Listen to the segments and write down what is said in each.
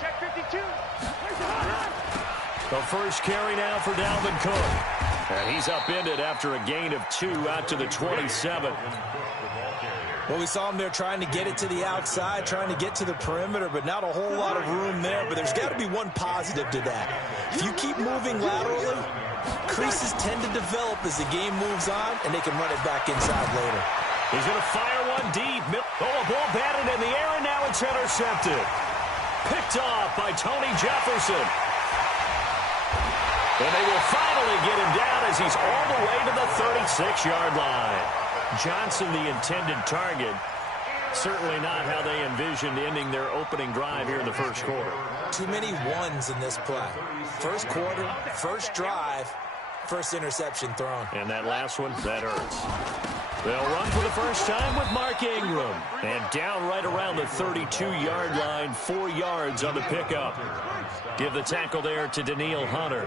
Check 52. The first carry now for Dalvin Cook. And he's upended after a gain of 2 out to the 27. Well, we saw him there trying to get it to the outside, trying to get to the perimeter, but not a whole lot of room there. But there's got to be one positive to that. If you keep moving laterally, creases tend to develop as the game moves on, and they can run it back inside later. He's going to fire one deep. Oh, a ball batted in the air, and now it's intercepted. Picked off by Tony Jefferson. And they will finally get him down as he's all the way to the 36-yard line. Johnson, the intended target. Certainly not how they envisioned ending their opening drive here in the first quarter. Too many ones in this play. First quarter, first drive, first interception thrown. And that last one, that hurts. They'll run for the first time with Mark Ingram. And down right around the 32-yard line, 4 yards on the pickup. Give the tackle there to Daniil Hunter.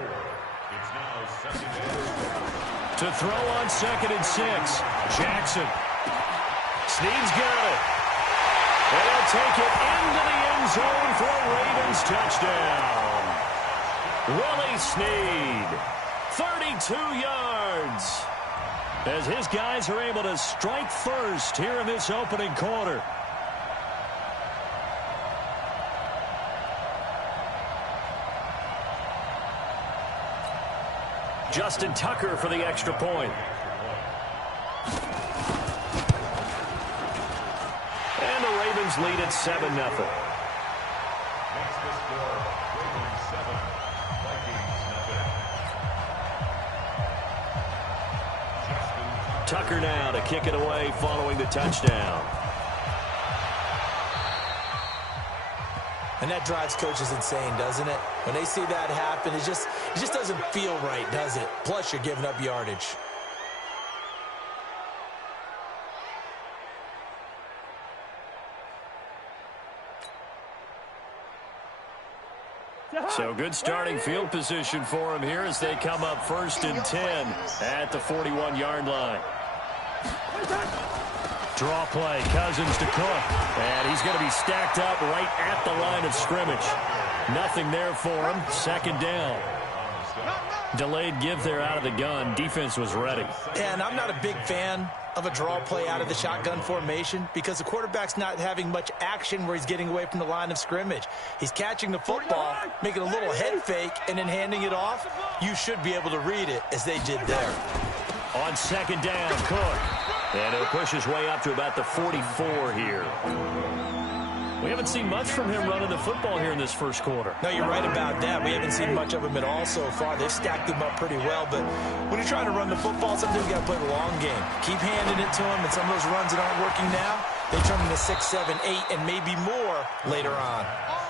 To throw on 2nd and 6. Jackson. Snead's got it. And he'll take it into the end zone for a Ravens touchdown. Willie Snead. 32 yards. As his guys are able to strike first here in this opening quarter. Justin Tucker for the extra point. And the Ravens lead at 7-0. Tucker now to kick it away following the touchdown. And that drives coaches insane, doesn't it? When they see that happen, it just doesn't feel right, does it? Plus, you're giving up yardage. So good starting field position for him here as they come up 1st and 10 at the 41-yard line. Draw play, Cousins to Cook. And he's going to be stacked up right at the line of scrimmage. Nothing there for him. 2nd down. Delayed give there out of the gun. Defense was ready. And I'm not a big fan of a draw play out of the shotgun formation because the quarterback's not having much action where he's getting away from the line of scrimmage. He's catching the football, making a little head fake, and then handing it off. You should be able to read it as they did there. On 2nd down, Cook. And he'll push his way up to about the 44 here. We haven't seen much from him running the football here in this first quarter. No, you're right about that. We haven't seen much of him at all so far. They've stacked him up pretty well, but when you're trying to run the football, sometimes you got to play the long game. Keep handing it to him, and some of those runs that aren't working now, they turn into 6, 7, 8, and maybe more later on.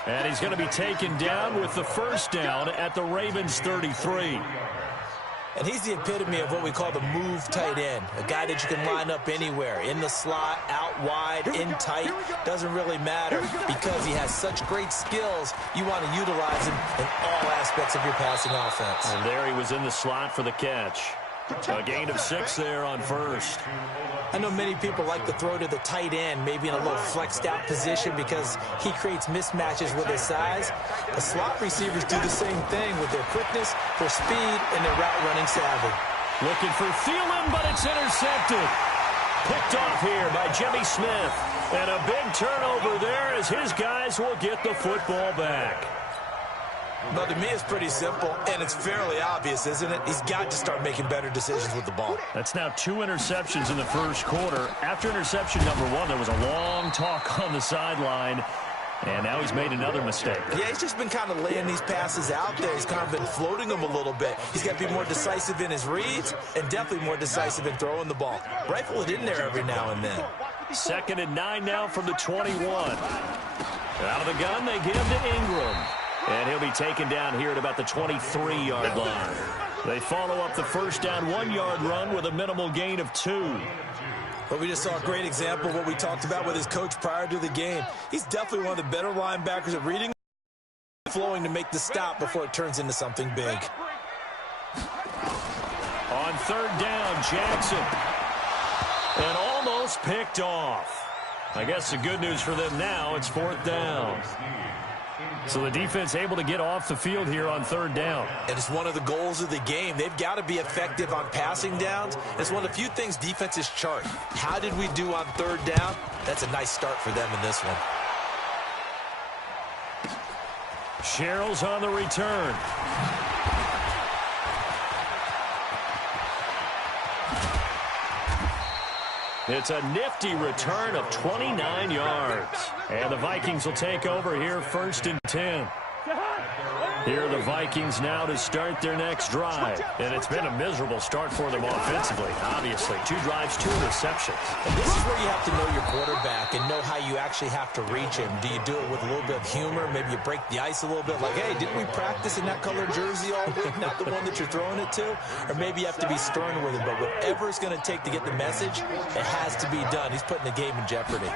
And he's going to be taken down with the first down at the Ravens 33. And he's the epitome of what we call the move tight end, a guy that you can line up anywhere, in the slot, out wide, in tight, doesn't really matter because he has such great skills. You want to utilize him in all aspects of your passing offense. And there he was in the slot for the catch. A gain of 6 there on 1st. I know many people like to throw to the tight end, maybe in a little flexed out position because he creates mismatches with his size. The slot receivers do the same thing with their quickness, their speed, and their route running savvy. Looking for Thielen, but it's intercepted. Picked off here by Jimmy Smith. And a big turnover there as his guys will get the football back. Well, to me, it's pretty simple, and it's fairly obvious, isn't it? He's got to start making better decisions with the ball. That's now 2 interceptions in the first quarter. After interception number 1, there was a long talk on the sideline, and now he's made another mistake. Yeah, he's just been kind of laying these passes out there. He's kind of been floating them a little bit. He's got to be more decisive in his reads and definitely more decisive in throwing the ball. Rifle it in there every now and then. 2nd and 9 now from the 21. Out of the gun, they give to Ingram. And he'll be taken down here at about the 23-yard line. They follow up the first down 1-yard run with a minimal gain of 2. But we just saw a great example of what we talked about with his coach prior to the game. He's definitely one of the better linebackers at reading, flowing to make the stop before it turns into something big. On 3rd down, Jackson. And almost almost picked off. I guess the good news for them now, it's 4th down. So the defense able to get off the field here on 3rd down. And it's one of the goals of the game. They've got to be effective on passing downs. It's one of the few things defenses chart. How did we do on 3rd down? That's a nice start for them in this one. Sherrill's on the return. It's a nifty return of 29 yards. And the Vikings will take over here 1st and 10. Here are the Vikings now to start their next drive. And it's been a miserable start for them offensively, obviously. 2 drives, 2 interceptions. And this is where you have to know your quarterback and know how you actually have to reach him. Do you do it with a little bit of humor? Maybe you break the ice a little bit like, hey, didn't we practice in that colored jersey all week, not the one that you're throwing it to? Or maybe you have to be stern with him. But whatever it's going to take to get the message, it has to be done. He's putting the game in jeopardy.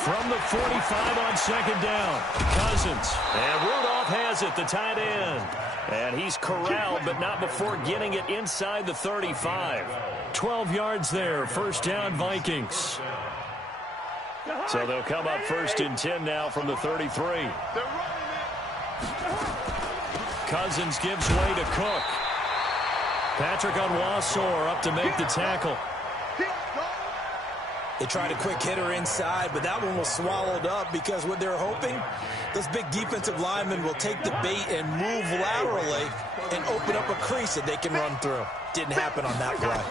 From the 45 on 2nd down, Cousins. And Rudolph has it, the tight end. And he's corralled, but not before getting it inside the 35. 12 yards there, 1st down Vikings. So they'll come up 1st and 10 now from the 33. Cousins gives way to Cook. Patrick Onwuasor up to make the tackle. They tried a quick hitter inside, but that one was swallowed up because what they're hoping, those big defensive linemen will take the bait and move laterally and open up a crease that they can run through. Didn't happen on that play.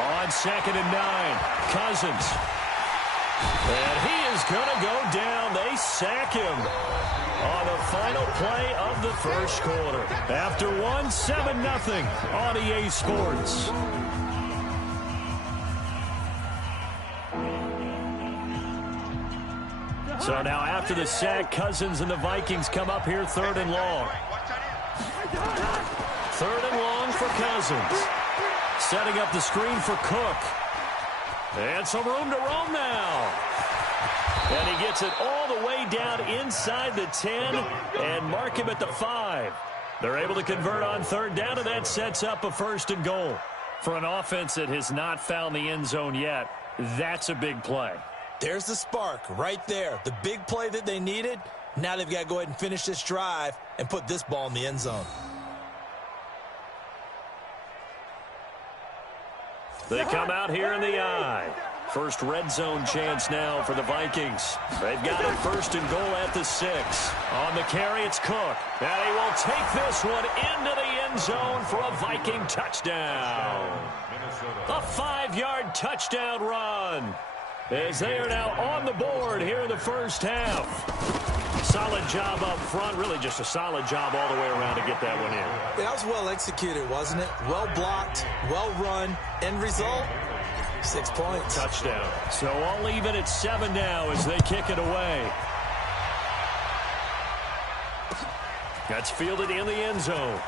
On 2nd and 9, Cousins. And he is going to go down. They sack him on the final play of the 1st quarter. After 7-0 on EA Sports. So now after the sack, Cousins and the Vikings come up here 3rd and long. 3rd and long for Cousins. Setting up the screen for Cook. And some room to roam now. And he gets it all the way down inside the 10 and mark him at the 5. They're able to convert on 3rd down, and that sets up a 1st and goal. For an offense that has not found the end zone yet, that's a big play. There's the spark right there. The big play that they needed. Now they've got to go ahead and finish this drive and put this ball in the end zone. They come out here in the eye. First red zone chance now for the Vikings. They've got it 1st and goal at the 6. On the carry, it's Cook. And he will take this one into the end zone for a Viking touchdown. A 5-yard touchdown run. As they are now on the board here in the 1st half. Solid job up front. Really just a solid job all the way around to get that one in. That was well executed, wasn't it? Well blocked, well run. End result, 6 points. Touchdown. So all even at 7 now as they kick it away. That's fielded in the end zone.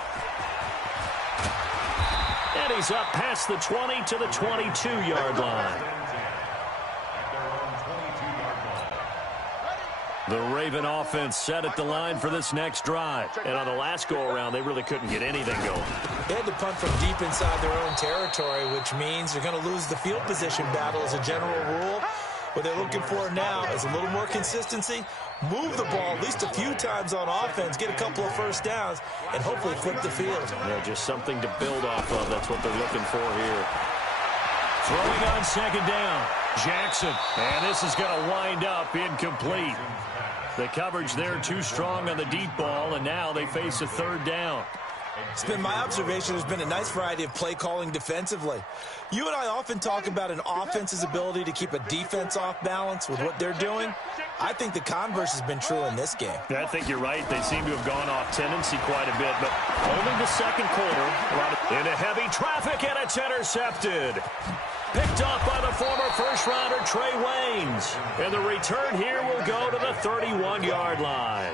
And he's up past the 20 to the 22-yard line. The Raven offense set at the line for this next drive. And on the last go-around, they really couldn't get anything going. They had to punt from deep inside their own territory, which means they're going to lose the field position battle as a general rule. What they're looking for now is a little more consistency, move the ball at least a few times on offense, get a couple of 1st downs, and hopefully flip the field. Yeah, just something to build off of. That's what they're looking for here. Throwing on 2nd down, Jackson. And this is going to wind up incomplete. The coverage there too strong on the deep ball, and now they face a 3rd down. It's been my observation there's been a nice variety of play calling defensively. You and I often talk about an offense's ability to keep a defense off balance with what they're doing. I think the converse has been true in this game. I think you're right. They seem to have gone off tendency quite a bit, but only the 2nd quarter. Into heavy traffic, and it's intercepted. Picked off by the former first-rounder Trey Waynes. And the return here will go to the 31-yard line.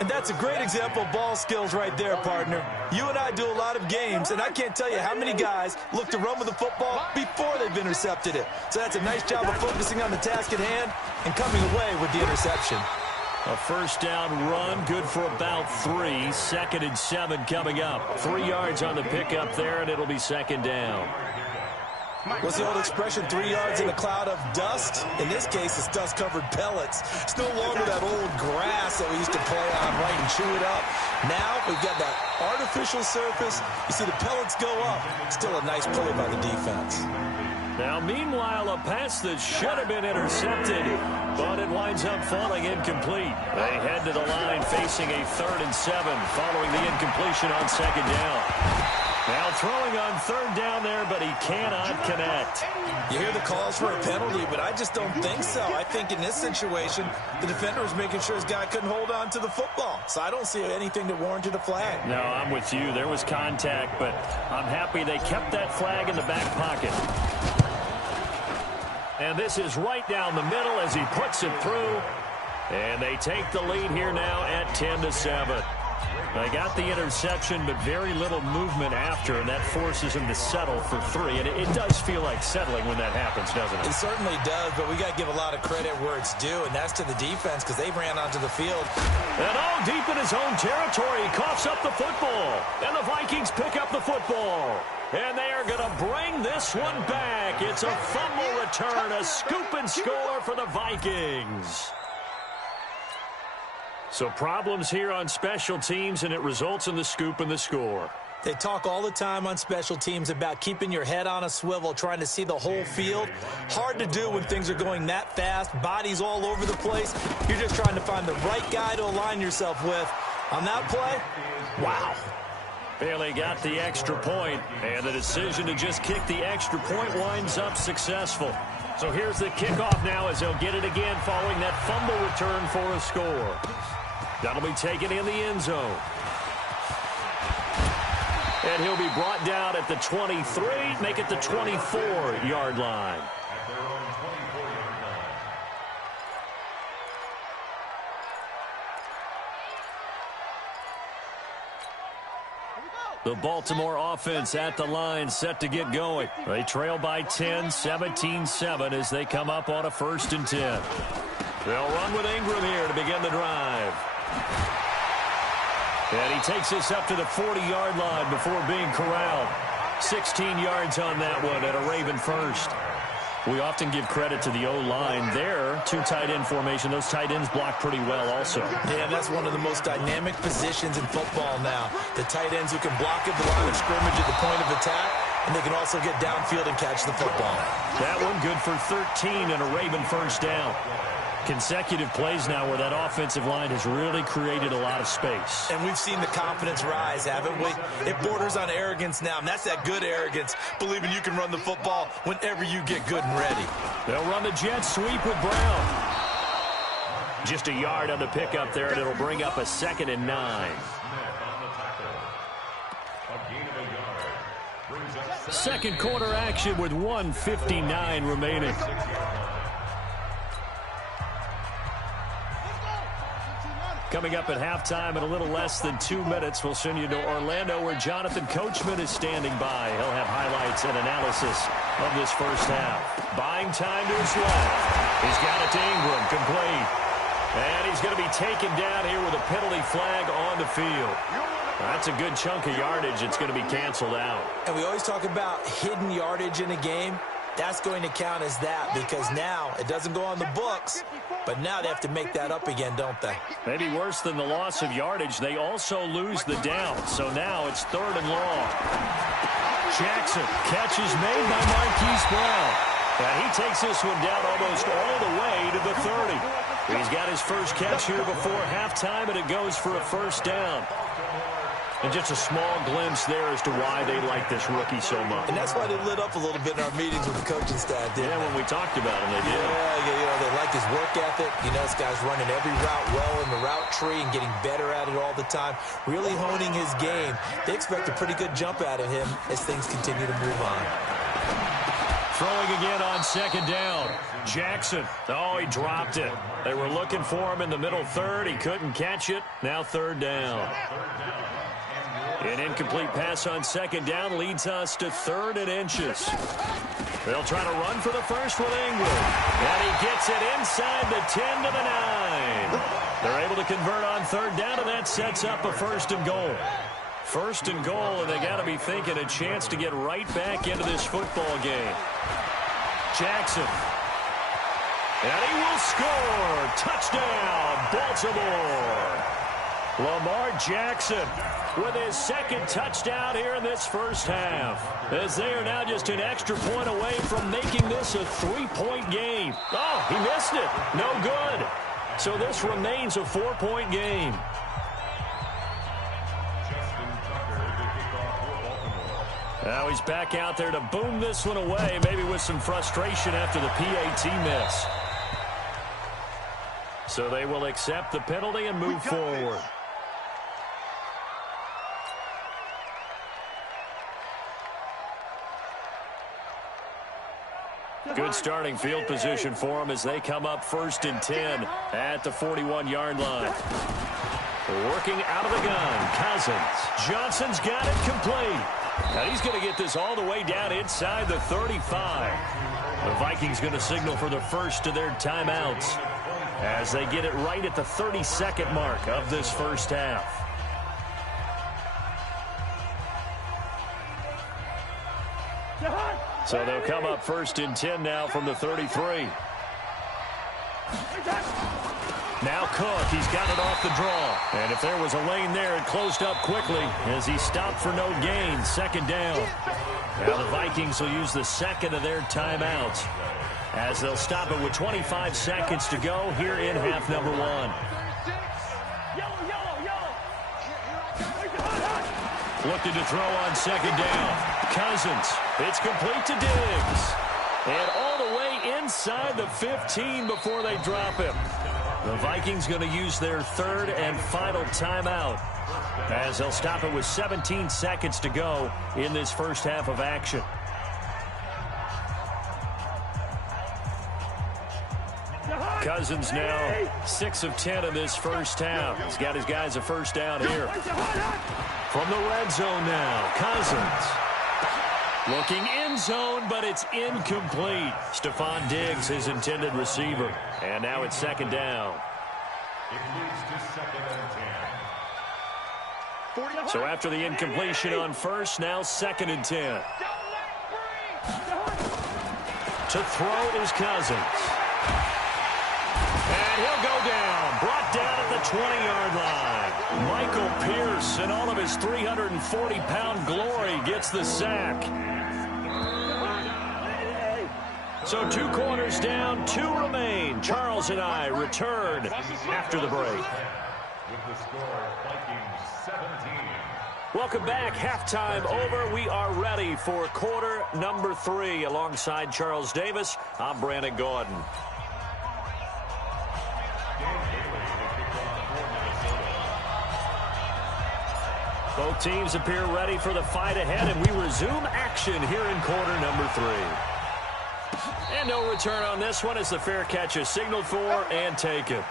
And that's a great example of ball skills right there, partner. You and I do a lot of games, and I can't tell you how many guys look to run with the football before they've intercepted it. So that's a nice job of focusing on the task at hand and coming away with the interception. A 1st down run, good for about 3. 2nd and 7 coming up. 3 yards on the pickup there, and it'll be 2nd down. What's the old expression, 3 yards in a cloud of dust? In this case, it's dust-covered pellets. It's no longer that old grass that we used to play on, right, and chew it up. Now we've got that artificial surface. You see the pellets go up. Still a nice play by the defense. Now, meanwhile, a pass that should have been intercepted, but it winds up falling incomplete. They head to the line facing a 3rd and 7 following the incompletion on 2nd down. Now throwing on 3rd down there, but he cannot connect. You hear the calls for a penalty, but I just don't think so. I think in this situation, the defender was making sure his guy couldn't hold on to the football. So I don't see anything that warranted a flag. No, I'm with you. There was contact, but I'm happy they kept that flag in the back pocket. And this is right down the middle as he puts it through. And they take the lead here now at 10-7. They got the interception, but very little movement after, and that forces him to settle for 3. And it does feel like settling when that happens, doesn't it? It certainly does, but we got to give a lot of credit where it's due, and that's to the defense because they ran onto the field. And all deep in his own territory, he coughs up the football. And the Vikings pick up the football. And they are going to bring this one back. It's a fumble return, a scoop and score for the Vikings. So problems here on special teams, and it results in the scoop and the score. They talk all the time on special teams about keeping your head on a swivel, trying to see the whole field. Hard to do when things are going that fast, bodies all over the place. You're just trying to find the right guy to align yourself with. On that play, wow. Bailey got the extra point, and the decision to just kick the extra point winds up successful. So here's the kickoff now as they'll get it again following that fumble return for a score. That'll be taken in the end zone. And he'll be brought down at the 23, make it the 24-yard line. The Baltimore offense at the line, set to get going. They trail by 10, 17-7 as they come up on a 1st and 10. They'll run with Ingram here to begin the drive. And he takes this up to the 40-yard line before being corralled. 16 yards on that one at a Raven first. We often give credit to the O-line there. 2 tight end formation. Those tight ends block pretty well also. Yeah, that's one of the most dynamic positions in football now. The tight ends who can block at the line of scrimmage at the point of attack, and they can also get downfield and catch the football. That one good for 13 and a Raven first down. Consecutive plays now where that offensive line has really created a lot of space. And we've seen the confidence rise, haven't we? It borders on arrogance now, and that's that good arrogance, believing you can run the football whenever you get good and ready. They'll run the jet sweep with Brown. Just a yard on the pickup there, and it'll bring up a 2nd and 9. Second quarter action with 1:59 remaining. Coming up at halftime in a little less than 2 minutes, we'll send you to Orlando where Jonathan Coachman is standing by. He'll have highlights and analysis of this first half. Buying time to his left. He's got it to Ingram, complete. And he's going to be taken down here with a penalty flag on the field. That's a good chunk of yardage. It's going to be canceled out. And we always talk about hidden yardage in a game. That's going to count as that because now it doesn't go on the books, but now they have to make that up again, don't they? Maybe worse than the loss of yardage, they also lose the down. So now it's 3rd and long. Jackson, catch is made by Marquise Brown. And he takes this one down almost all the way to the 30. He's got his first catch here before halftime, and it goes for a first down. And just a small glimpse there as to why they like this rookie so much. And that's why they lit up a little bit in our meetings with the coaching staff, didn't they? When we talked about him, they did. Yeah, they like his work ethic. You know, this guy's running every route well in the route tree and getting better at it all the time, really honing his game. They expect a pretty good jump out of him as things continue to move on. Throwing again on 2nd down. Jackson. Oh, he dropped it. They were looking for him in the middle 3rd. He couldn't catch it. Now 3rd down. An incomplete pass on 2nd down leads us to 3rd and inches. They'll try to run for the first with Ingram. And he gets it inside the 10 to the 9. They're able to convert on 3rd down, and that sets up a 1st and goal. First and goal, and they got to be thinking a chance to get right back into this football game. Jackson. And he will score. Touchdown, Baltimore. Lamar Jackson with his second touchdown here in this first half, as they are now just an extra point away from making this a 3-point game. Oh, he missed it. No good. So this remains a 4-point game. Now he's back out there to boom this one away, maybe with some frustration after the PAT miss. So they will accept the penalty and move forward. Good starting field position for them as they come up 1st and 10 at the 41-yard line. Working out of the gun, Cousins. Johnson's got it complete. And he's going to get this all the way down inside the 35. The Vikings going to signal for the first of their timeouts as they get it right at the 32nd mark of this first half. So they'll come up 1st and 10 now from the 33. Now Cook, he's got it off the draw. And if there was a lane there, it closed up quickly as he stopped for no gain. 2nd down. Now the Vikings will use the second of their timeouts as they'll stop it with 25 seconds to go here in half number 1. Looking to throw on 2nd down. Cousins, it's complete to Diggs. And all the way inside the 15 before they drop him. The Vikings going to use their 3rd and final timeout as they'll stop it with 17 seconds to go in this first half of action. Cousins now 6 of 10 in this first half. He's got his guys a first down here. From the red zone now, Cousins. Looking in zone, but it's incomplete. Stephon Diggs, his intended receiver. And now it's 2nd down. It leads to 2nd and 10. So after the incompletion on first, now 2nd and 10. To throw is Cousins. And he'll go down. Brought down at the 20-yard line. Michael Pierce, in all of his 340-pound glory, gets the sack. So 2 quarters down, 2 remain. Charles and I return after the break. With the score, Vikings 17. Welcome back. Halftime over. We are ready for quarter number 3. Alongside Charles Davis, I'm Brandon Gordon. Both teams appear ready for the fight ahead, and we resume action here in quarter number 3. And no return on this one as the fair catch is signaled for and taken.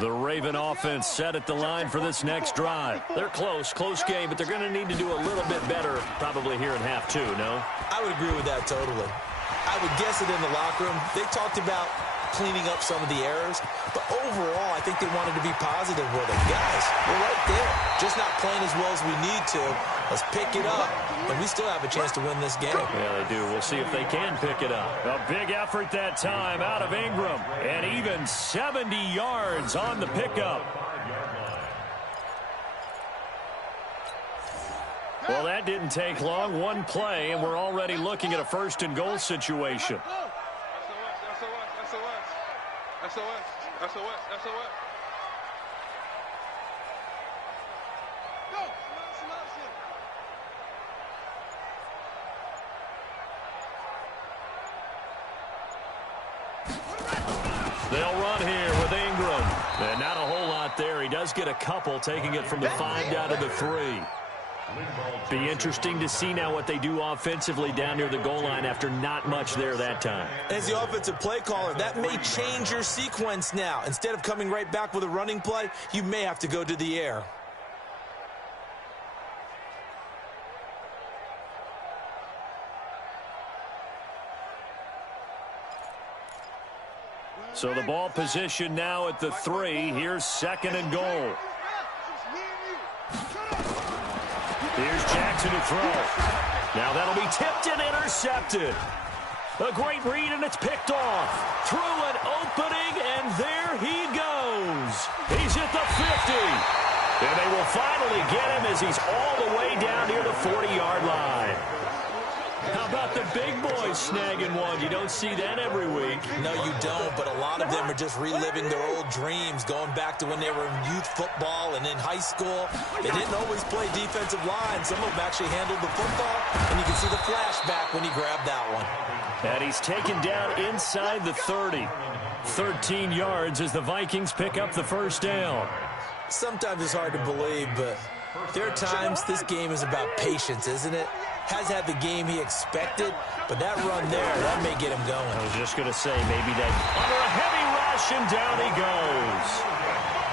The Raven offense set at the line for this next drive. They're close game, but they're going to need to do a little bit better probably here in half 2, no? I would agree with that totally. I would guess it in the locker room. They talked about cleaning up some of the errors, but overall, I think they wanted to be positive with it. Guys, we're right there. Just not playing as well as we need to. Let's pick it up, and we still have a chance to win this game. Yeah, they do. We'll see if they can pick it up. A big effort that time out of Ingram, and even 70 yards on the pickup. Well, that didn't take long. 1 play, and we're already looking at a 1st and goal situation. They'll run here with Ingram. And not a whole lot there. He does get a couple, taking it from the 5 down to the 3. Be interesting to see now what they do offensively down near the goal line after not much there that time. As the offensive play caller, that may change your sequence now. Instead of coming right back with a running play, you may have to go to the air. So the ball position now at the 3. Here's 2nd and goal. Here's Jackson to throw. Now that'll be tipped and intercepted. A great read, and it's picked off. Through an opening, and there he goes. He's at the 50. And they will finally get him as he's all the way down near the 40-yard line. How about the big boys snagging one? You don't see that every week. No, you don't, but a lot of them are just reliving their old dreams, going back to when they were in youth football and in high school. They didn't always play defensive line. Some of them actually handled the football, and you can see the flashback when he grabbed that one. And he's taken down inside the 30. 13 yards as the Vikings pick up the first down. Sometimes it's hard to believe, but there are times this game is about patience, isn't it? Has had the game he expected, but that run there, that may get him going. I was just going to say, maybe that under a heavy rush, and down he goes.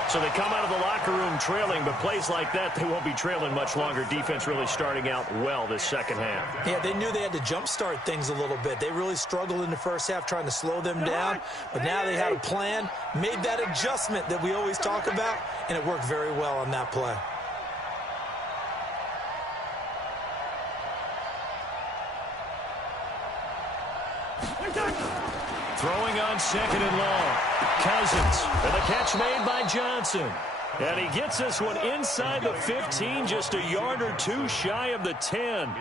So they come out of the locker room trailing, but plays like that, they won't be trailing much longer. Defense really starting out well this second half. Yeah, they knew they had to jumpstart things a little bit. They really struggled in the first half trying to slow them down, but now they had a plan, made that adjustment that we always talk about, and it worked very well on that play. Throwing on 2nd and long. Cousins, and the catch made by Johnson. And he gets this one inside the 15, just a yard or two shy of the 10.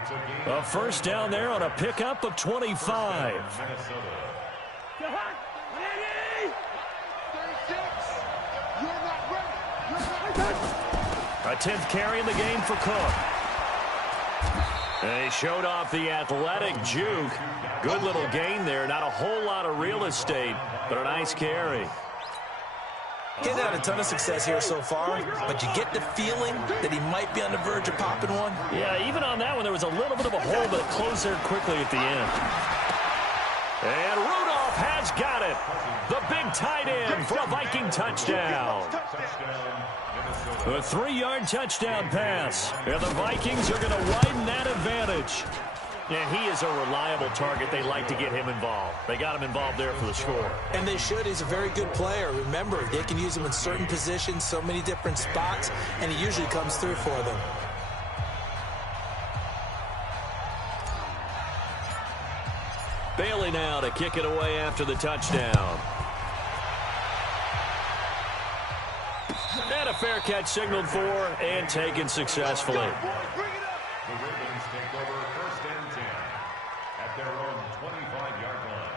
A first down there on a pickup of 25. A 10th carry in the game for Cook. And he showed off the athletic juke. Good little gain there. Not a whole lot of real estate, but a nice carry. He's had a ton of success here so far, but you get the feeling that he might be on the verge of popping one. Yeah, even on that one, there was a little bit of a hole, but it closed there quickly at the end. And Rudolph has got it. The big tight end for a Viking touchdown. A 3-yard touchdown pass. And the Vikings are going to widen that advantage. Yeah, he is a reliable target. They like to get him involved. They got him involved there for the score. And they should. He's a very good player. Remember, they can use him in certain positions, so many different spots, and he usually comes through for them. Bailey now to kick it away after the touchdown. And a fair catch signaled for and taken successfully. The Ravens take over 1st and 10 at their own 25-yard line.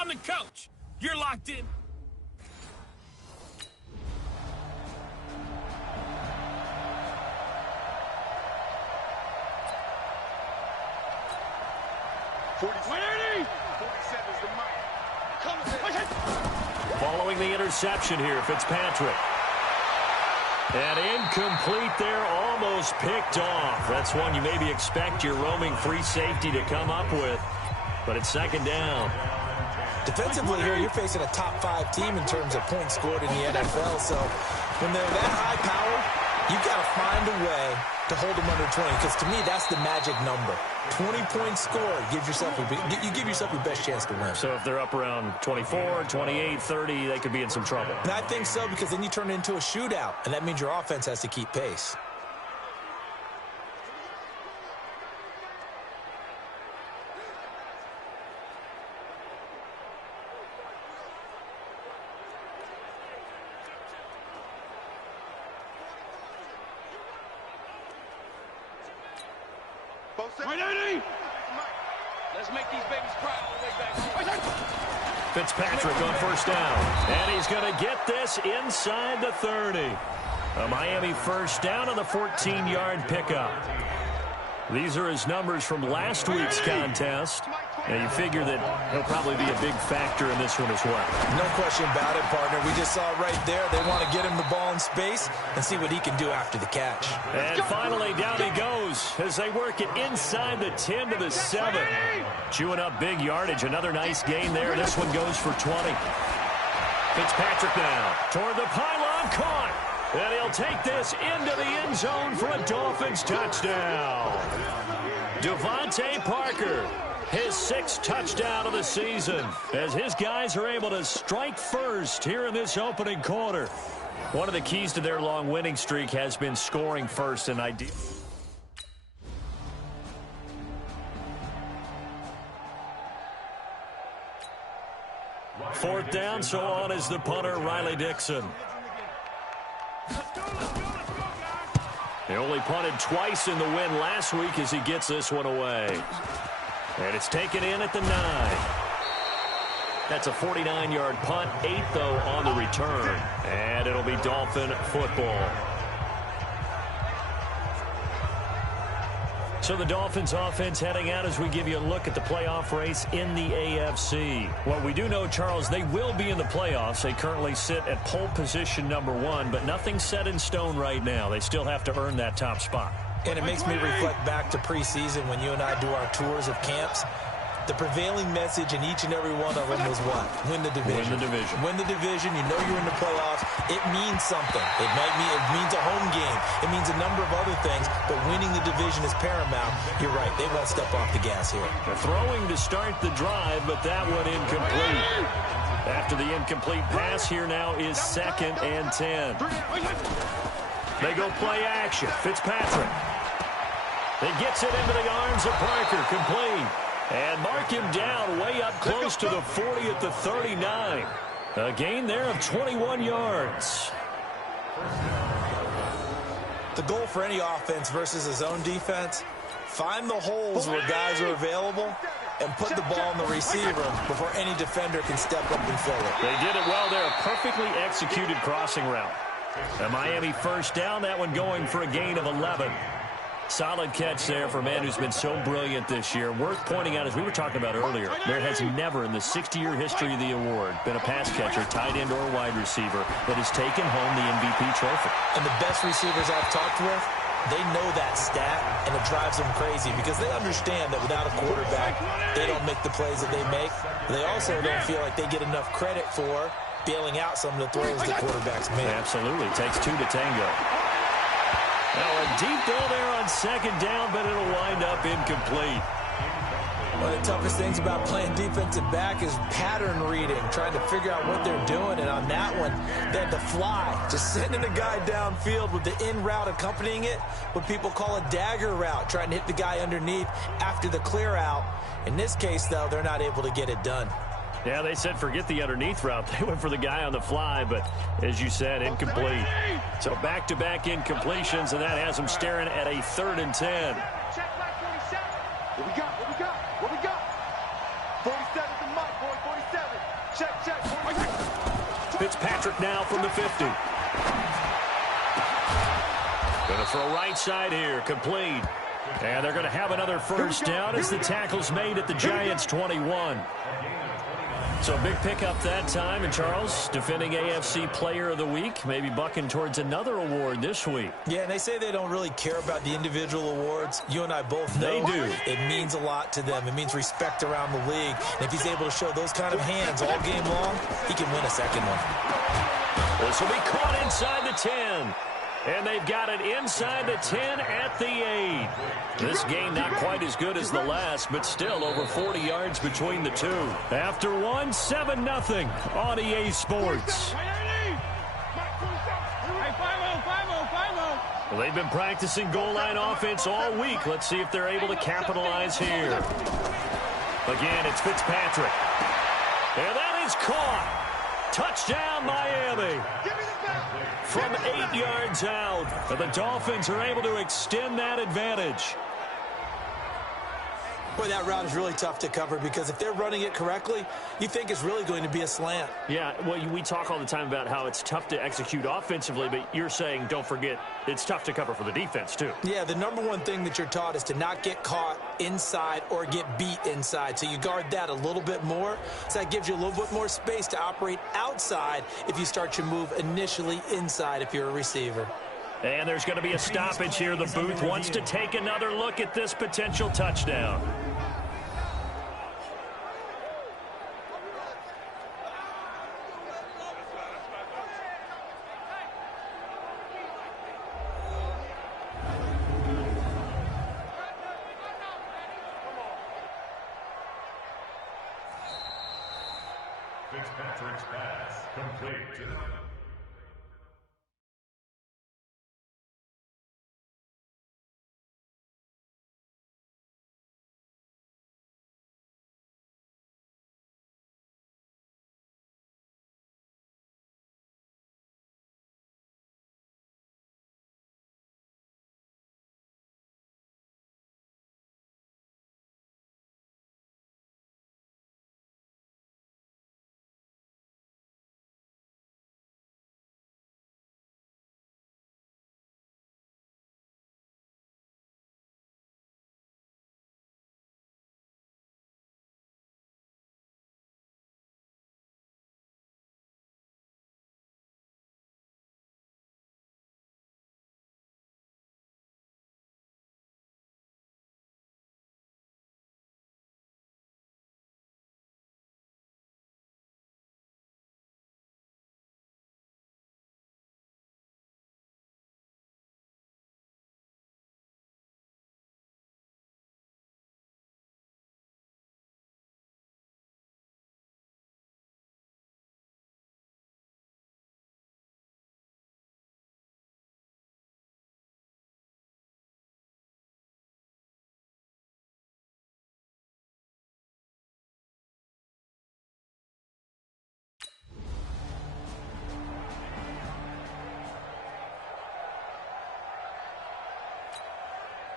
I'm the coach. You're locked in. Following the interception here, Fitzpatrick. And incomplete there, almost picked off. That's one you maybe expect your roaming free safety to come up with. But it's second down. Defensively here, you're facing a top 5 team in terms of points scored in the NFL. So when they're that high power, you've got to find a way to hold them under 20. Because to me, that's the magic number. 20 points scored, you give yourself your best chance to win. So if they're up around 24, 28, 30, they could be in some trouble. And I think so, because then you turn it into a shootout, and that means your offense has to keep pace. Let's make these babies cry all the way back. Fitzpatrick on first down. And he's going to get this inside the 30. A Miami first down on the 14-yard pickup. These are his numbers from last week's contest. And you figure that he'll probably be a big factor in this one as well. No question about it, partner. We just saw it right there. They want to get him the ball in space and see what he can do after the catch. And finally, down he goes as they work it inside the 10 to the 7. Chewing up big yardage. Another nice gain there. This one goes for 20. Fitzpatrick now toward the pylon, caught. And he'll take this into the end zone for a Dolphins touchdown. Devontae Parker, his 6th touchdown of the season, as his guys are able to strike first here in this opening quarter. One of the keys to their long winning streak has been scoring first, and ideal. Fourth down, so on is the punter, Riley Dixon. They only punted twice in the win last week as he gets this one away. And it's taken in at the 9. That's a 49-yard punt, 8, though, on the return. And it'll be Dolphin football. So the Dolphins offense heading out as we give you a look at the playoff race in the AFC. What we do know, Charles, they will be in the playoffs. They currently sit at pole position number 1, but nothing's set in stone right now. They still have to earn that top spot. And it makes me reflect back to preseason when you and I do our tours of camps. The prevailing message in each and every one of them was what? Win the division. Win the division. Win the division. You know you're in the playoffs. It means something. It means a home game. It means a number of other things, but winning the division is paramount. You're right. They won't step off the gas here. They're throwing to start the drive, but that one incomplete. After the incomplete pass, here now is 2nd and 10. They go play action. Fitzpatrick. He gets it into the arms of Parker. Complete. And mark him down way up close to the 40 at the 39. A gain there of 21 yards. The goal for any offense versus his own defense, find the holes where guys are available and put the ball in the receiver before any defender can step up and fill it. They did it well there. A perfectly executed crossing route. A Miami first down, that one going for a gain of 11. Solid catch there for a man who's been so brilliant this year. Worth pointing out, as we were talking about earlier, there has never in the 60-year history of the award been a pass catcher, tight end, or wide receiver that has taken home the MVP trophy. And the best receivers I've talked with, they know that stat, and it drives them crazy because they understand that without a quarterback, they don't make the plays that they make. They also don't feel like they get enough credit for bailing out some of the throws the quarterbacks make. Absolutely. Takes 2 to tango. Now a deep ball there on 2nd down, but it'll wind up incomplete. One of the toughest things about playing defensive back is pattern reading, trying to figure out what they're doing. And on that one, they had to fly, just sending a guy downfield with the in route accompanying it, what people call a dagger route, trying to hit the guy underneath after the clear out. In this case, though, they're not able to get it done. Yeah, they said forget the underneath route. They went for the guy on the fly, but as you said, incomplete. So back-to-back incompletions, and that has them staring at a 3rd and 10. What we got? 47 the mic, boy, 47. Fitzpatrick now from the 50. Going to throw right side here, complete. And they're going to have another first down as the tackle's made at the Giants' 21. So a big pickup that time. And Charles, defending AFC Player of the Week, maybe bucking towards another award this week. Yeah, and they say they don't really care about the individual awards. You and I both know They do. It means a lot to them. It means respect around the league. And if he's able to show those kind of hands all game long, he can win a second one. This will be caught inside the 10. And they've got it inside the 10 at the 8. This game not quite as good as the last, but still over 40 yards between the two. After one, 7-0 on EA Sports. Well, they've been practicing goal line offense all week. Let's see if they're able to capitalize here. Again, it's Fitzpatrick. And that is caught. Touchdown, Miami. From 8 yards out, the Dolphins are able to extend that advantage. Boy, that route is really tough to cover because if they're running it correctly, you think it's really going to be a slant. Yeah, well, we talk all the time about how it's tough to execute offensively, but you're saying, don't forget, it's tough to cover for the defense, too. Yeah, the number one thing that you're taught is to not get caught inside or get beat inside. So you guard that a little bit more. So that gives you a little bit more space to operate outside if you start your move initially inside if you're a receiver. And there's going to be a stoppage here. The booth wants to take another look at this potential touchdown. Fitzpatrick's pass complete to the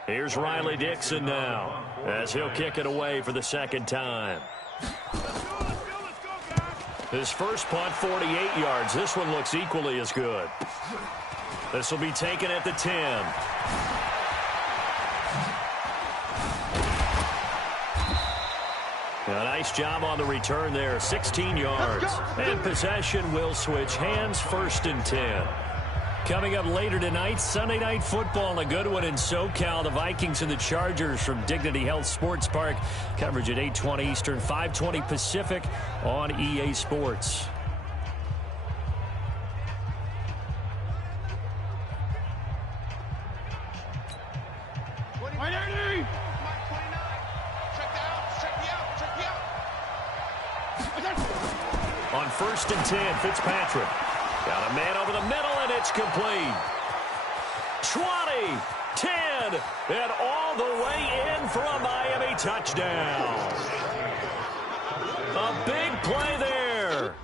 Here's Riley Dixon now as he'll kick it away for the second time. His first punt, 48 yards. This one looks equally as good. This will be taken at the 10. A nice job on the return there, 16 yards. And possession will switch hands, 1st and 10. Coming up later tonight, Sunday Night Football, a good one in SoCal. The Vikings and the Chargers from Dignity Health Sports Park. Coverage at 8:20 Eastern, 5:20 Pacific on EA Sports. On 1st and 10, Fitzpatrick. Got a man over the middle, and it's complete. 20, 10, and all the way in for a Miami touchdown. A big play there.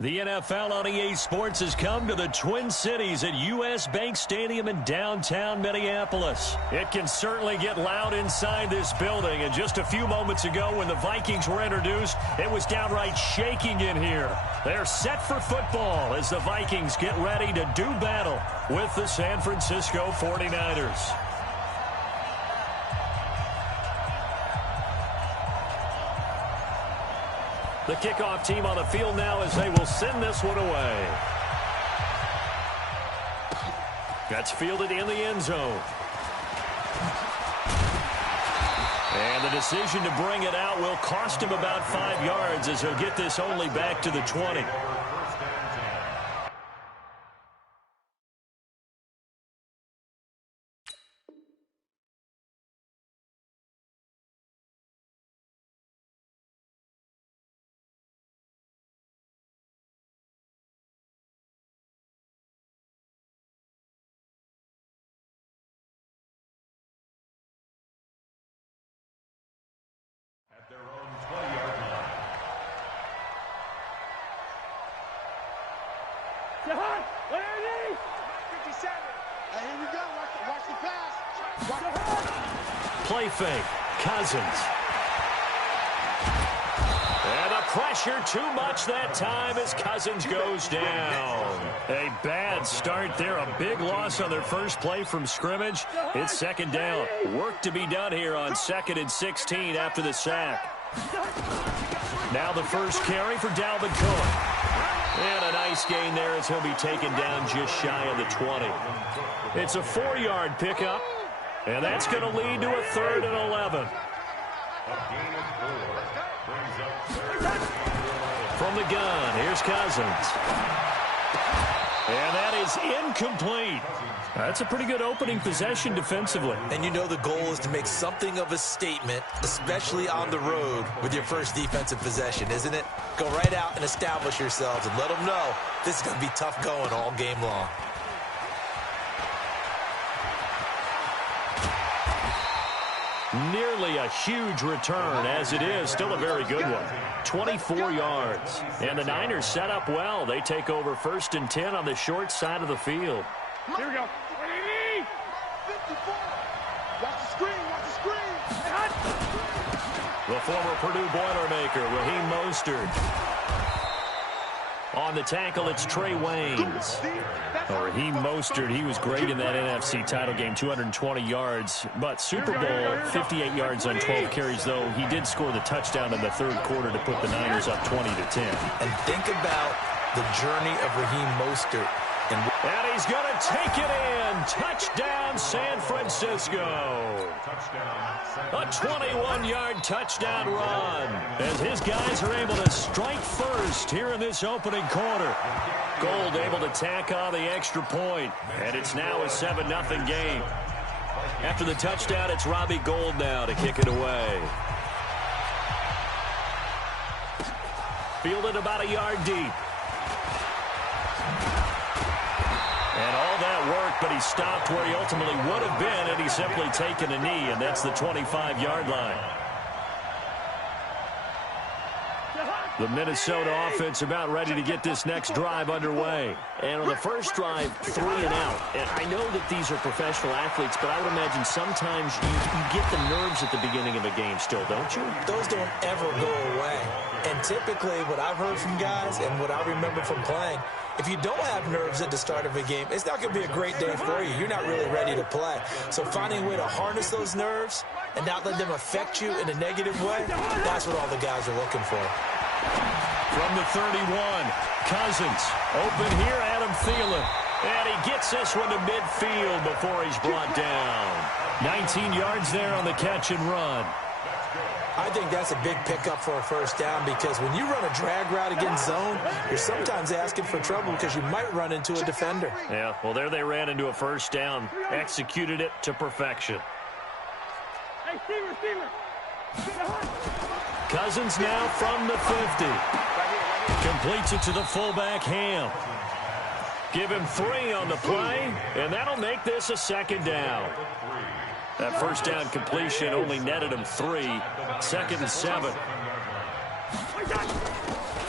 The NFL on EA Sports has come to the Twin Cities at U.S. Bank Stadium in downtown Minneapolis. It can certainly get loud inside this building, and just a few moments ago when the Vikings were introduced, it was downright shaking in here. They're set for football as the Vikings get ready to do battle with the San Francisco 49ers. The kickoff team on the field now as they will send this one away. That's fielded in the end zone. And the decision to bring it out will cost him about 5 yards as he'll get this only back to the 20. Their own 20-yard line. Jahan, where are they? 57. Here we go. Watch the pass. Play fake. Cousins. And the pressure too much that time as Cousins goes down. A bad start there. A big loss on their first play from scrimmage. It's second down. Work to be done here on 2nd and 16 after the sack. Now the first carry for Dalvin Cook. And a nice gain there as he'll be taken down just shy of the 20. It's a 4-yard pickup. And that's going to lead to a 3rd and 11. From the gun, here's Cousins. And that is incomplete. That's a pretty good opening possession defensively. And you know the goal is to make something of a statement, especially on the road with your first defensive possession, isn't it? Go right out and establish yourselves and let them know this is going to be tough going all game long. Nearly a huge return, as it is still a very good one. 24 yards. And the Niners set up well. They take over 1st and 10 on the short side of the field. Here we go. 54. Watch the screen. Watch the screen. The former Purdue Boilermaker, Raheem Mostert. On the tackle, it's Trey Waynes. Raheem Mostert, he was great in that NFC title game, 220 yards. But Super Bowl, 58 yards on 12 carries, though he did score the touchdown in the 3rd quarter to put the Niners up 20-10. And think about the journey of Raheem Mostert. And he's going to take it in. Touchdown, San Francisco. A 21-yard touchdown run as his guys are able to strike first here in this opening quarter. Gold able to tack on the extra point, and it's now a 7-0 game. After the touchdown, it's Robbie Gould now to kick it away. Fielded about a yard deep. And all that worked, but he stopped where he ultimately would have been, and he's simply taken a knee, and that's the 25-yard line. The Minnesota offense about ready to get this next drive underway. And on the first drive, 3 and out. And I know that these are professional athletes, but I would imagine sometimes you get the nerves at the beginning of a game still, don't you? Those don't ever go away. And typically what I've heard from guys and what I remember from playing, if you don't have nerves at the start of a game, it's not going to be a great day for you. You're not really ready to play. So finding a way to harness those nerves and not let them affect you in a negative way, that's what all the guys are looking for. From the 31, Cousins. Open here, Adam Thielen. And he gets this one to midfield before he's brought down. 19 yards there on the catch and run. I think that's a big pickup for a first down because when you run a drag route against zone, you're sometimes asking for trouble because you might run into a defender. Yeah, well, there they ran into a first down. Executed it to perfection. Hey, receiver. Cousins now from the 50. Completes it to the fullback, Ham. Give him 3 on the play, and that'll make this a second down. That first down completion only netted him 3. 2nd and 7.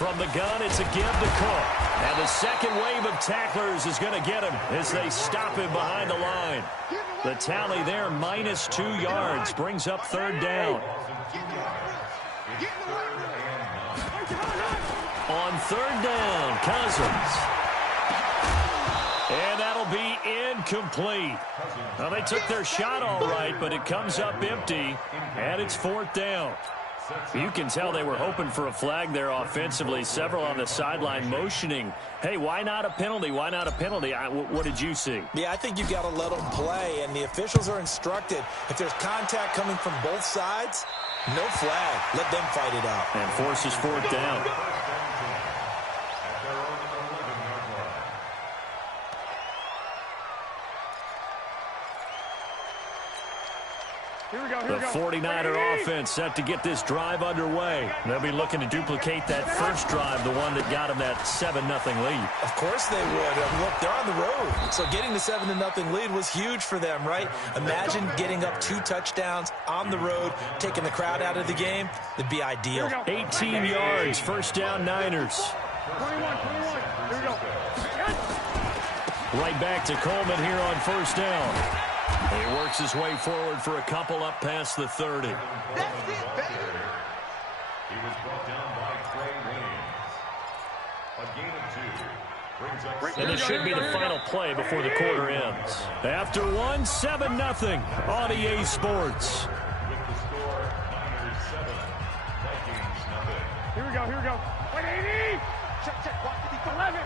from the gun. It's a give to Cook. And the second wave of tacklers is going to get him as they stop him behind the line. The tally there, -2 yards, brings up third down. On third down, Cousins. And that'll be incomplete. Well, they took their shot all right, but it comes up empty, and it's fourth down. You can tell they were hoping for a flag there offensively. Several on the sideline motioning, hey, why not a penalty? Why not a penalty? What did you see? Yeah, I think you got to let them play, and the officials are instructed. If there's contact coming from both sides, no flag. Let them fight it out. And forces fourth down. The 49er offense set to get this drive underway. They'll be looking to duplicate that first drive, the one that got them that 7-0 lead. Of course they would. Look, they're on the road. So getting the 7-0 lead was huge for them, right? Imagine getting up 2 touchdowns on the road, taking the crowd out of the game. It'd be ideal. 18 yards, first down Niners. 21. Here we go. Right back to Coleman here on first down. He works his way forward for a couple up past the 30. That's it, baby. He was brought down by Trey Williams. A gain of 2 brings up. And this should be the final play before the quarter ends. After one, 7-0 on EA Sports. With the score, Niners 7, Vikings 0. Here we go. 180. Check. Watch the 11.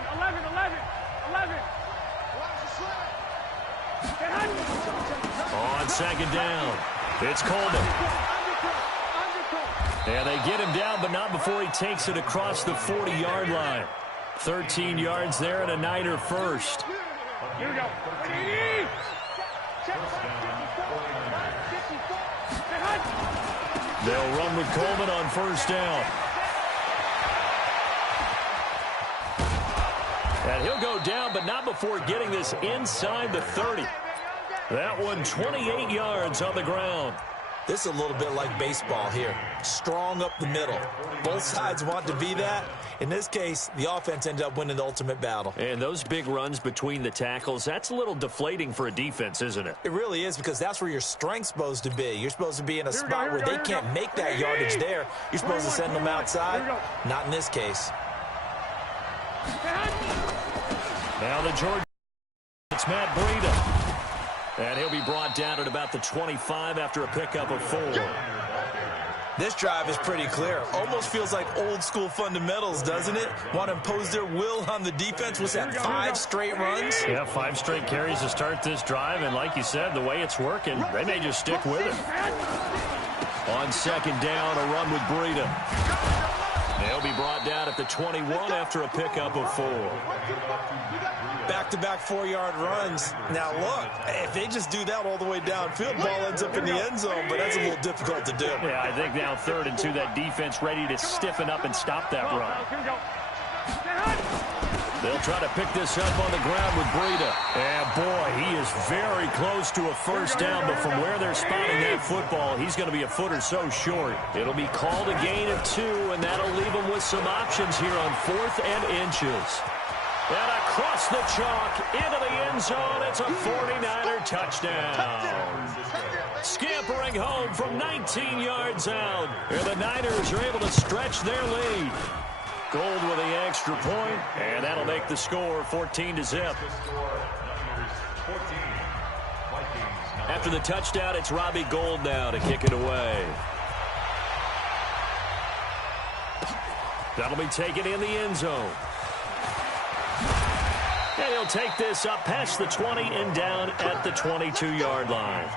On second down, it's Coleman. And they get him down, but not before he takes it across the 40-yard line. 13 yards there and a Niner first. Here we go. 180. They'll run with Coleman on first down. And he'll go down, but not before getting this inside the 30. That one 28 yards on the ground. This is a little bit like baseball here. Strong up the middle. Both sides want to be that. In this case, the offense ended up winning the ultimate battle. And those big runs between the tackles, that's a little deflating for a defense, isn't it? It really is, because that's where your strength's supposed to be. You're supposed to be in a spot where they can't make that yardage there. You're supposed to send them outside. Not in this case. Now the Georgia, it's Matt Breida. And he'll be brought down at about the 25 after a pickup of 4. This drive is pretty clear. Almost feels like old school fundamentals, doesn't it? Want to impose their will on the defense. Was that 5 straight runs? Yeah, 5 straight carries to start this drive. And like you said, the way it's working, they may just stick with it. On second down, a run with Breida. They'll be brought down at the 21 after a pickup of 4. Back-to-back 4-yard runs. Now, look, if they just do that all the way downfield, ball ends up in the end zone, but that's a little difficult to do. Yeah, I think now 3rd and 2, that defense ready to stiffen up and stop that run. They'll try to pick this up on the ground with Breida. And, boy, he is very close to a first down, but from where they're spotting that football, he's going to be a foot or so short. It'll be called a gain of 2, and that'll leave them with some options here on 4th and inches. And across the chalk, into the end zone, it's a 49er touchdown. Scampering home from 19 yards out. And the Niners are able to stretch their lead. Gold with the extra point, and that'll make the score 14-0. After the touchdown, it's Robbie Gould now to kick it away. That'll be taken in the end zone. And he'll take this up past the 20 and down at the 22-yard line.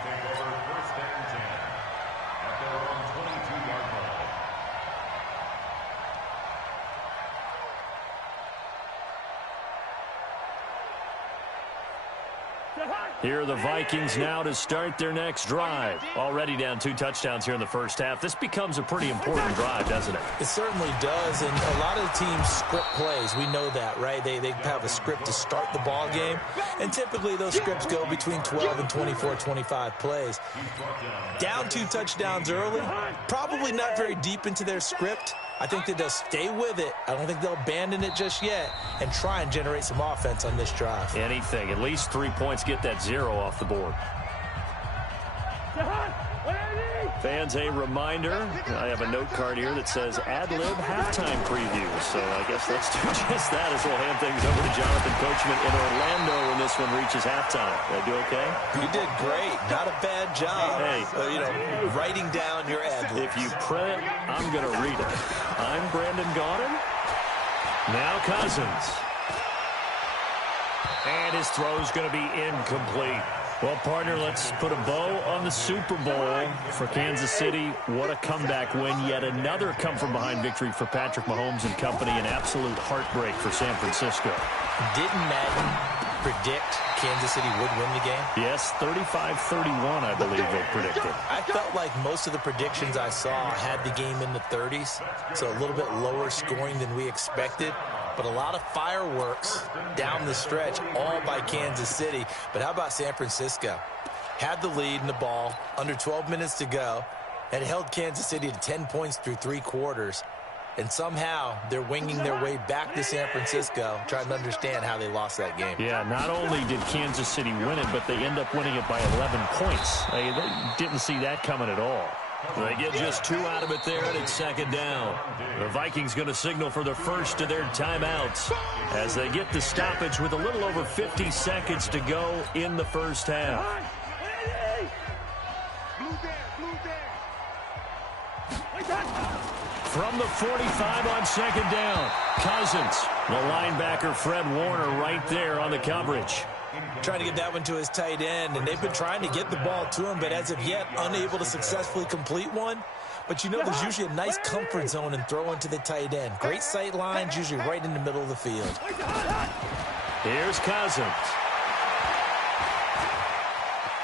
Here are the Vikings now to start their next drive. Already down 2 touchdowns here in the first half. This becomes a pretty important drive, doesn't it? It certainly does, and a lot of the teams script plays. We know that, right? They have a script to start the ball game, and typically those scripts go between 12 and 24, 25 plays. Down 2 touchdowns early, probably not very deep into their script. I think that they'll stay with it. I don't think they'll abandon it just yet and try and generate some offense on this drive. Anything. At least 3 points, get that 0 off the board. Fans, a reminder, I have a note card here that says ad-lib halftime preview. So I guess let's do just that as we'll hand things over to Jonathan Coachman in Orlando when this one reaches halftime. Did I do okay? You did great. Not a bad job. Hey. Writing down your ad-libs. If you print it, I'm going to read it. I'm Brandon Gaudin. Now Cousins. And his throw's going to be incomplete. Well, partner, let's put a bow on the Super Bowl for Kansas City. What a comeback win. Yet another come-from-behind victory for Patrick Mahomes and company. An absolute heartbreak for San Francisco. Didn't Madden predict Kansas City would win the game? Yes, 35-31, I believe they predicted. I felt like most of the predictions I saw had the game in the 30s, so a little bit lower scoring than we expected. But a lot of fireworks down the stretch, all by Kansas City. But how about San Francisco? Had the lead in the ball, under 12 minutes to go, and held Kansas City to 10 points through 3 quarters. And somehow they're winging their way back to San Francisco, trying to understand how they lost that game. Yeah, not only did Kansas City win it, but they end up winning it by 11 points. They didn't see that coming at all. They get just 2 out of it there, and it's second down. The Vikings going to signal for the first of their timeouts as they get the stoppage with a little over 50 seconds to go in the first half. From the 45 on second down, Cousins. The linebacker, Fred Warner, right there on the coverage. Trying to get that one to his tight end, and they've been trying to get the ball to him, but as of yet, unable to successfully complete one. But you know there's usually a nice comfort zone in throwing to the tight end. Great sight lines, usually right in the middle of the field. Here's Cousins.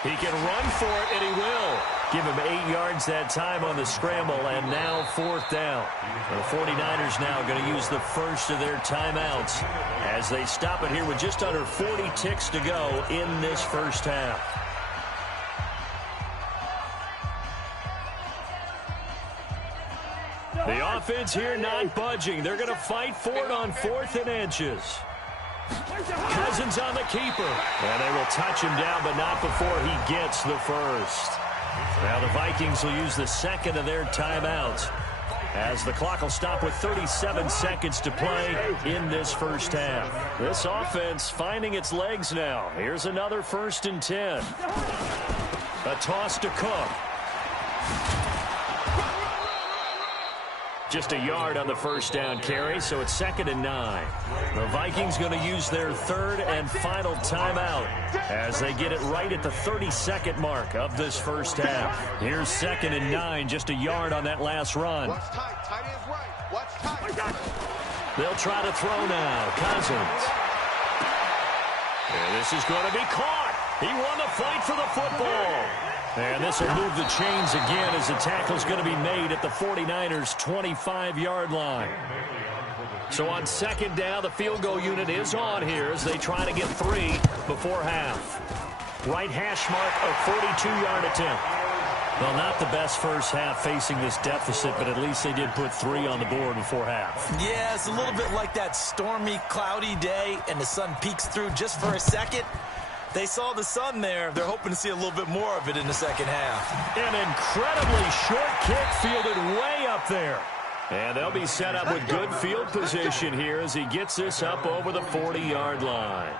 He can run for it, and he will. Give him 8 yards that time on the scramble, and now fourth down. The 49ers now going to use the first of their timeouts as they stop it here with just under 40 ticks to go in this first half. The offense here not budging. They're going to fight for it on 4th and inches. Cousins on the keeper. And they will touch him down, but not before he gets the first. Now the Vikings will use the second of their timeouts as the clock will stop with 37 seconds to play in this first half. This offense finding its legs now. Here's another 1st and 10. A toss to Cook. Just a yard on the first down carry, so it's 2nd and 9. The Vikings going to use their 3rd and final timeout as they get it right at the 32nd mark of this first half. Here's 2nd and 9, just a yard on that last run. They'll try to throw now. Cousins. And this is going to be caught. He won the fight for the football. And this will move the chains again as the tackle's going to be made at the 49ers' 25-yard line. So on second down, the field goal unit is on here as they try to get 3 before half. Right hash mark, a 42-yard attempt. Well, not the best first half facing this deficit, but at least they did put 3 on the board before half. Yeah, it's a little bit like that stormy, cloudy day, and the sun peeks through just for a second. They saw the sun there. They're hoping to see a little bit more of it in the second half. An incredibly short kick fielded way up there. And they'll be set up with good field position here as he gets this up over the 40-yard line.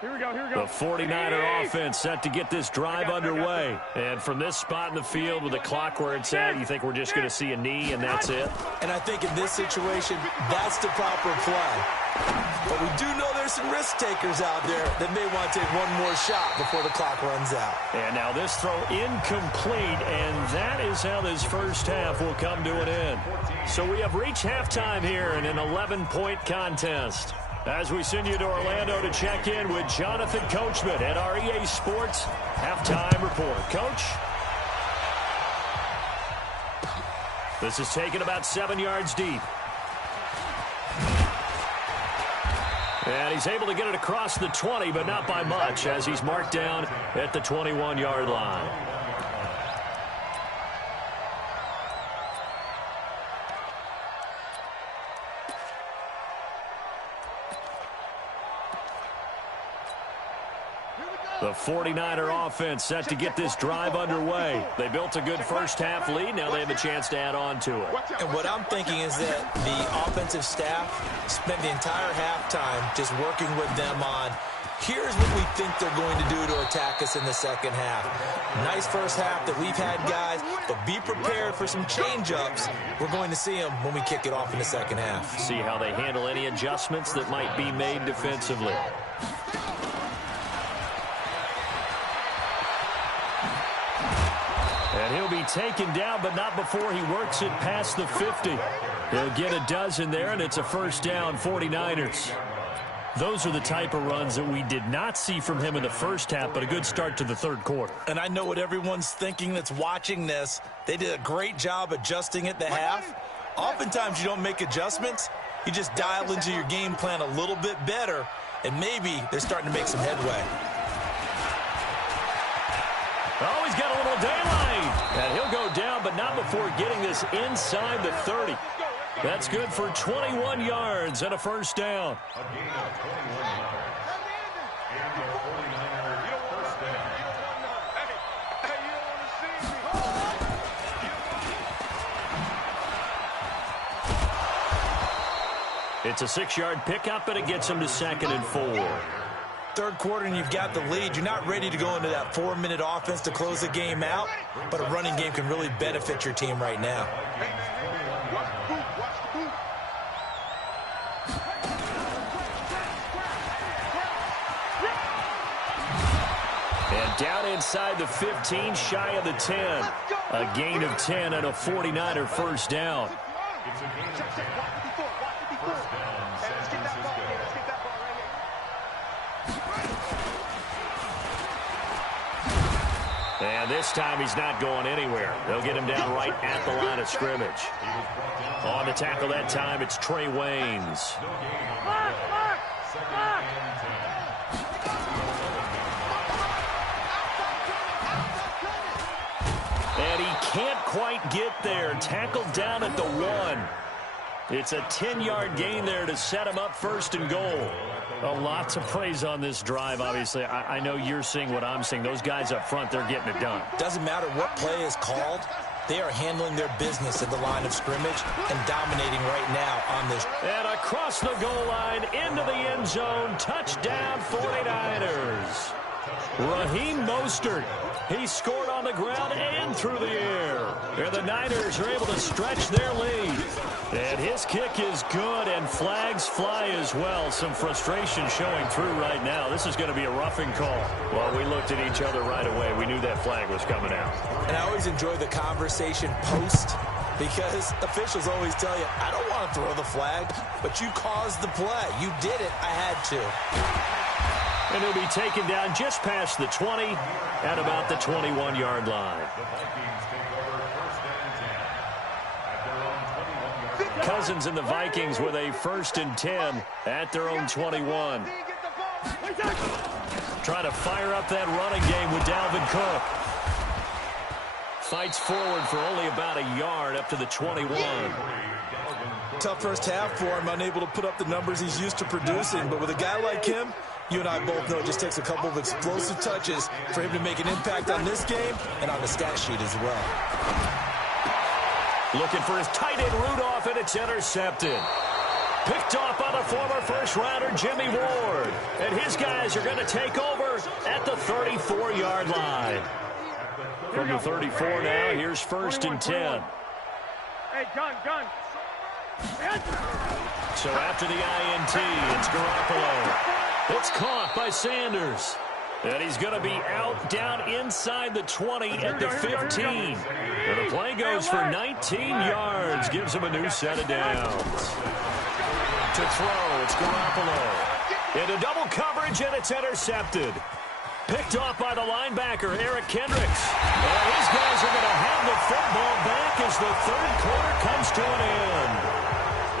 Here we go. The 49er offense set to get this drive underway. And from this spot in the field with the clock where it's at, you think we're just going to see a knee and that's it? And I think in this situation, that's the proper play. But we do know there's some risk takers out there that may want to take one more shot before the clock runs out. And now this throw incomplete, and that is how this first half will come to an end. So we have reached halftime here in an 11-point contest. As we send you to Orlando to check in with Jonathan Coachman at our EA Sports Halftime Report. Coach? This is taken about 7 yards deep. And he's able to get it across the 20, but not by much, as he's marked down at the 21-yard line. The 49er offense set to get this drive underway. They built a good first-half lead. Now they have a chance to add on to it. And what I'm thinking is that the offensive staff spent the entire halftime just working with them on, here's what we think they're going to do to attack us in the second half. Nice first half that we've had, guys, but be prepared for some change-ups. We're going to see them when we kick it off in the second half. See how they handle any adjustments that might be made defensively. And he'll be taken down, but not before he works it past the 50. He'll get a dozen there, and it's a first down, 49ers. Those are the type of runs that we did not see from him in the first half, but a good start to the third quarter. And I know what everyone's thinking that's watching this. They did a great job adjusting at the half. Oftentimes you don't make adjustments. You just dial into your game plan a little bit better, and maybe they're starting to make some headway. Oh, he's got a little daylight. And he'll go down, but not before getting this inside the 30. That's good for 21 yards and a first down. A gain of 21 yards. And the 49er first down. Hey, you don't want to see me. It's a 6-yard pickup, and it gets him to 2nd and 4. Third quarter and you've got the lead. You're not ready to go into that 4-minute offense to close the game out, but a running game can really benefit your team right now. And down inside the 15, shy of the 10. A gain of 10 and a 49er first down. It's a gain of 10. First down, San Francisco. And this time he's not going anywhere. They'll get him down right at the line of scrimmage. On the tackle that time, it's Trey Waynes. And he can't quite get there. Tackled down at the 1. It's a 10-yard gain there to set him up 1st and goal. A lot to praise on this drive, obviously. I know you're seeing what I'm seeing. Those guys up front, they're getting it done. Doesn't matter what play is called. They are handling their business at the line of scrimmage and dominating right now on this. And across the goal line, into the end zone, touchdown 49ers. Raheem Mostert, he scored on the ground and through the air. And the Niners are able to stretch their lead. And his kick is good, and flags fly as well. Some frustration showing through right now. This is going to be a roughing call. Well, we looked at each other right away. We knew that flag was coming out. And I always enjoy the conversation post, because officials always tell you, I don't want to throw the flag, but you caused the play. You did it. I had to. And he'll be taken down just past the 20 at about the 21-yard line. Cousins and the Vikings with a 1st and 10 at their own 21. Trying to fire up that running game with Dalvin Cook. Fights forward for only about a yard up to the 21. Tough first half for him, unable to put up the numbers he's used to producing. But with a guy like him, you and I both know it just takes a couple of explosive touches for him to make an impact on this game and on the stat sheet as well. Looking for his tight end Rudolph, and it's intercepted. Picked off by the former first-rounder Jimmy Ward. And his guys are going to take over at the 34-yard line. From the 34 now, here's 1st and 10. Hey, gun. So after the INT, it's Garoppolo. It's caught by Sanders. And he's going to be out down inside the 20 at the 15. And the play goes for 19 yards. Gives him a new set of downs. To throw, it's Garoppolo. Into double coverage, and it's intercepted. Picked off by the linebacker, Eric Kendricks. And these guys are going to have the football back as the third quarter comes to an end.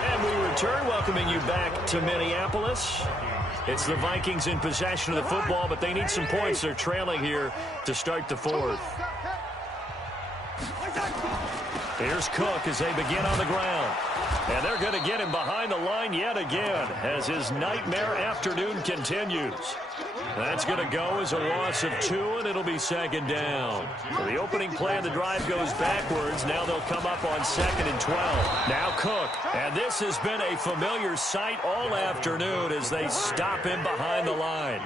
And we return, welcoming you back to Minneapolis. It's the Vikings in possession of the football, but they need some points. They're trailing here to start the fourth. Here's Cook as they begin on the ground. And they're going to get him behind the line yet again as his nightmare afternoon continues. That's going to go as a loss of 2, and it'll be second down. So the opening play of the drive goes backwards. Now they'll come up on 2nd and 12. Now Cook. And this has been a familiar sight all afternoon as they stop him behind the line.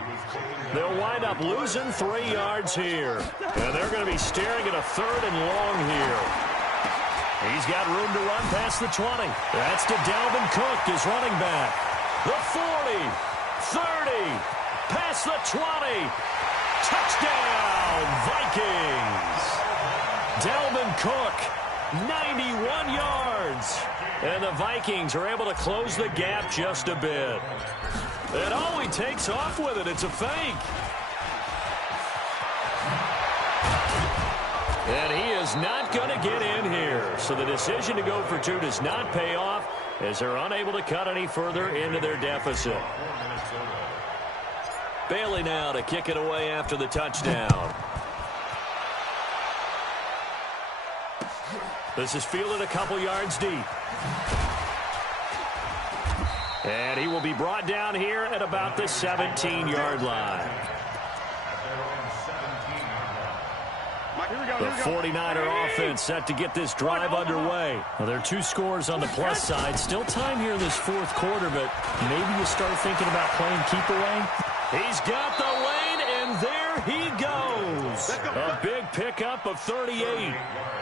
They'll wind up losing 3 yards here. And they're going to be staring at a 3rd and long here. He's got room to run past the 20. That's to Dalvin Cook, his running back. The 40, 30, past the 20. Touchdown, Vikings. Dalvin Cook, 91 yards. And the Vikings are able to close the gap just a bit. And oh, he takes off with it. It's a fake. And he is not going to get in here. So the decision to go for 2 does not pay off as they're unable to cut any further into their deficit. Bailey now to kick it away after the touchdown. This is fielded a couple yards deep. And he will be brought down here at about the 17-yard line. The 49er offense set to get this drive underway. Well, there are 2 scores on the plus side. Still time here in this fourth quarter, but maybe you start thinking about playing keep away. He's got the lane, and there he goes. A big pickup of 38.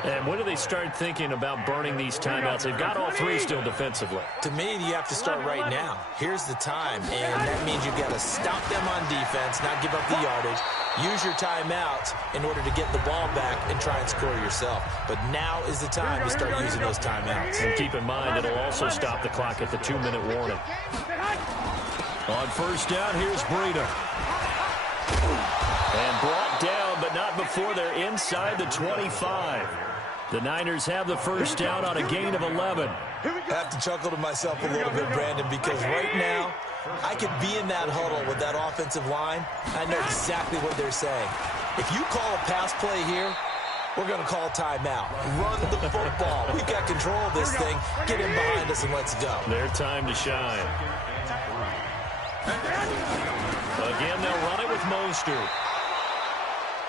And when do they start thinking about burning these timeouts? They've got all 3 still defensively. To me, you have to start right now. Here's the time, and that means you've got to stop them on defense, not give up the yardage. Use your timeouts in order to get the ball back and try and score yourself. But now is the time to start using those timeouts. And keep in mind, it'll also stop the clock at the 2-minute warning. On first down, here's Breida. And brought down, but not before they're inside the 25. The Niners have the first down on a gain of 11. I have to chuckle to myself a little bit, Brandon, because right now, I could be in that huddle with that offensive line. I know exactly what they're saying. If you call a pass play here, we're going to call timeout. Run the football. We've got control of this thing. Get in behind us and let's go. Their time to shine. Again, they'll run it with Mostert.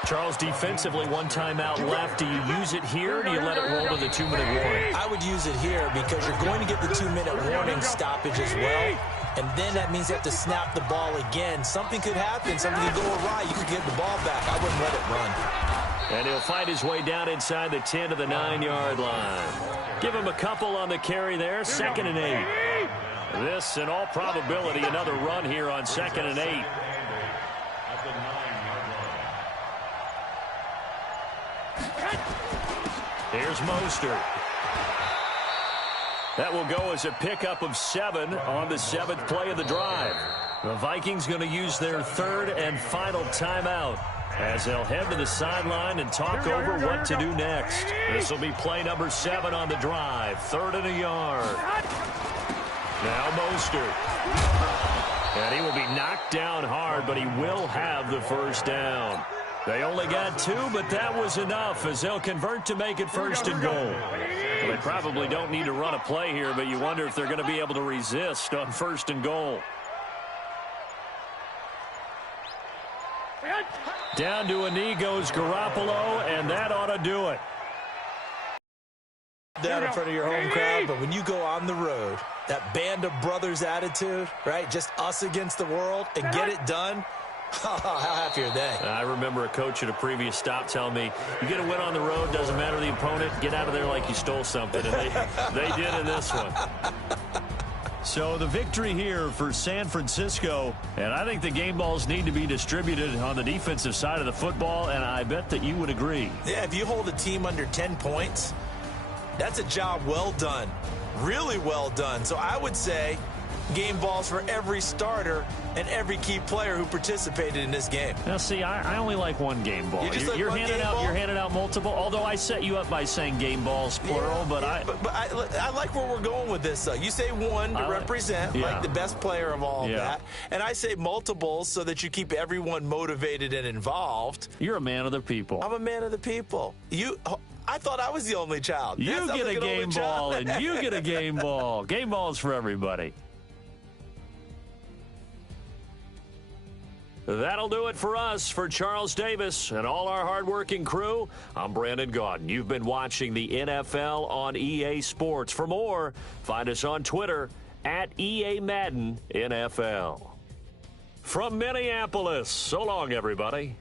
Charles, defensively, 1 timeout left. Do you use it here, or do you let it roll to the 2-minute warning? I would use it here because you're going to get the 2-minute warning stoppage as well. And then that means you have to snap the ball again. Something could happen. Something could go awry. You could get the ball back. I wouldn't let it run. And he'll find his way down inside the 10 to the 9-yard line. Give him a couple on the carry there. 2nd and 8. This, in all probability, another run here on 2nd and 8. Here's Mostert. That will go as a pickup of 7 on the 7th play of the drive. The Vikings going to use their 3rd and final timeout as they'll head to the sideline and talk over what to do next. This will be play number 7 on the drive. 3rd and a yard. Now Mostert. And he will be knocked down hard, but he will have the first down. They only got 2, but that was enough as they'll convert to make it 1st and goal. Well, they probably don't need to run a play here, but you wonder if they're going to be able to resist on 1st and goal. Down to a knee goes Garoppolo, and that ought to do it. Down in front of your home crowd, but when you go on the road, that band of brothers attitude, right? Just us against the world and get it done. How happy are they? I remember a coach at a previous stop telling me, you get a win on the road, doesn't matter the opponent, get out of there like you stole something. And they did in this one. So the victory here for San Francisco, and I think the game balls need to be distributed on the defensive side of the football, and I bet that you would agree. Yeah, if you hold a team under 10 points, that's a job well done. Really well done. So I would say game balls for every starter and every key player who participated in this game. Now, see, I only like one game ball. You're handing out multiple, although I set you up by saying game balls, plural, but I like where we're going with this, though. You say one to represent, like the best player of all of that, and I say multiples so that you keep everyone motivated and involved. You're a man of the people. I'm a man of the people. I thought I was the only child. You get a game ball, and you get a game ball. Game balls for everybody. That'll do it for us. For Charles Davis and all our hardworking crew, I'm Brandon Gaudin. You've been watching the NFL on EA Sports. For more, find us on Twitter at EA Madden NFL. From Minneapolis, so long, everybody.